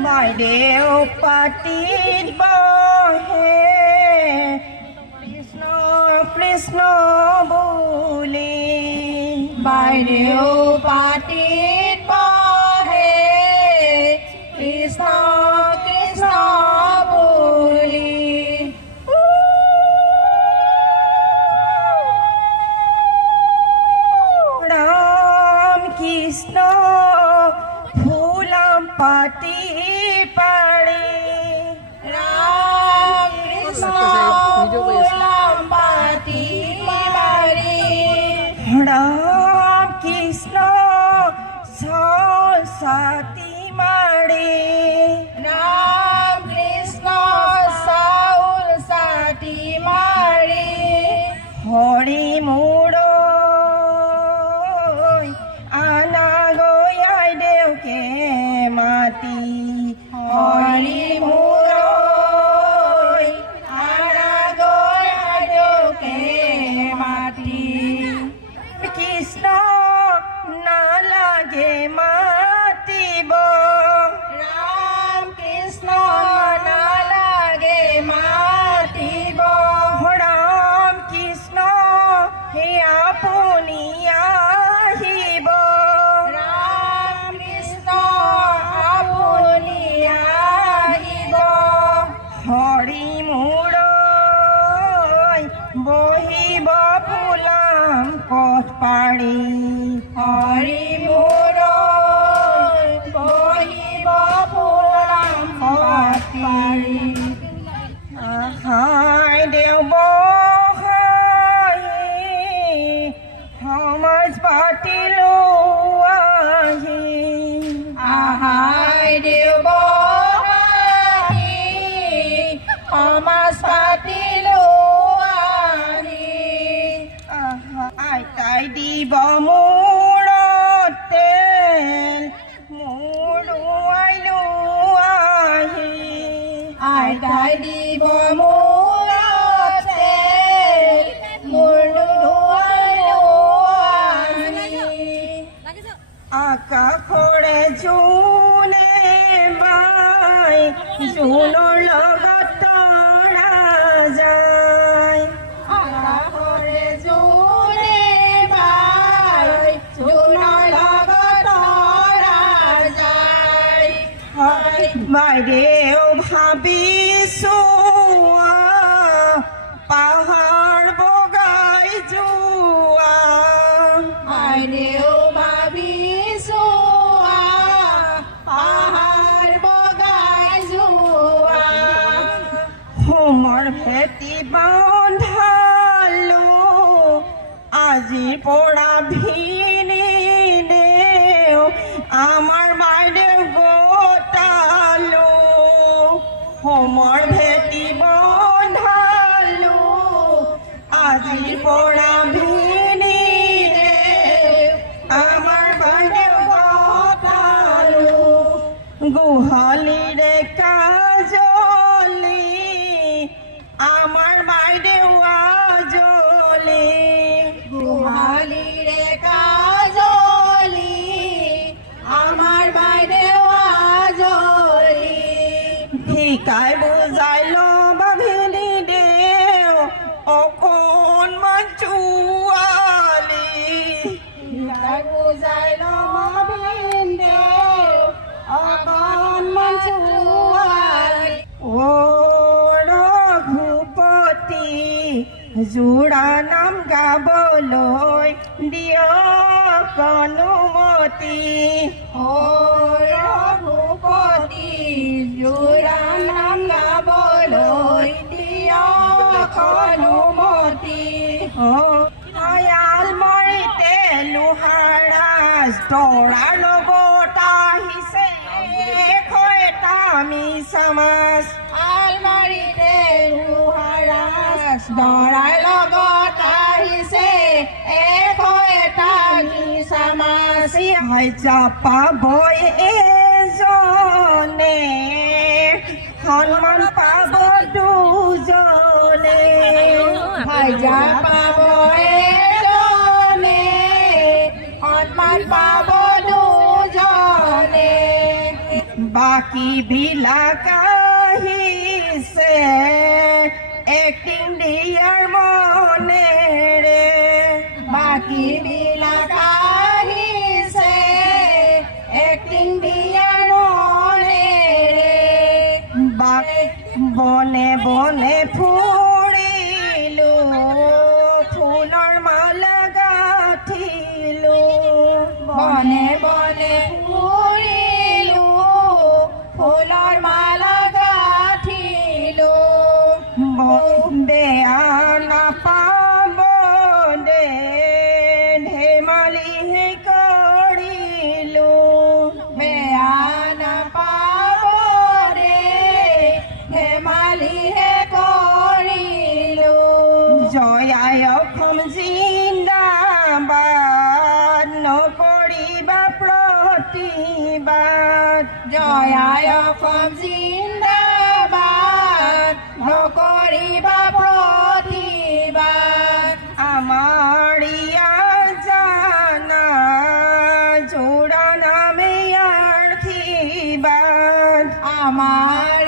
ไม่เดียวปฏิบัติเฮ Please no please no bully ไม่เดียวปฏิ পাতি পাড়ে রাম কৃষ্ণ ফুলাম পাতি বাড়ি রাম বহিব ফুলাম পথ পাৰি হৰি মোৰ বহিব ফুলাম পাৰি আহাই জোনৰ লগত তৰা যায়। বাইদেউ ভাবিছো প্ৰতিবন্ধ আজি পৰা যোৰা নাম গাবলৈ দিয়ক অনুমতি ও ৰঘুপতি যোৰা নাম গাবলৈ দিয়ক অনুমতি দয়াল মৰিতে লোহাৰাজ তৰাৰ লগত আহিছে এটা মিছা আলমাৰিতে লোহাৰাজ দৰাৰ লগত আহিছে। এশ এটা মিছা মাছ হাইজা পাবই এজনে সন্মান পাব দুজনে। ভাইজা পাব এজনে সন্মান পাব দুজনে। বাকী বিলাক বনে বনে ফুৰিলো ফুলৰ মালা গাঁঠিলো। বনে বনে ফুৰিলো ফুলৰ মালা গাঁঠিলো। বেয়া নাপাব দে ধেমালিহে জয়াই অসম জিন্দাবাদ। নকৰিবা প্ৰতিবাদ জয়াই অসম জিন্দাবাদ। প্ৰতিবাদ আমাৰ ইয়াত জানা জোৰা নামে আশীৰ্বাদ আমাৰ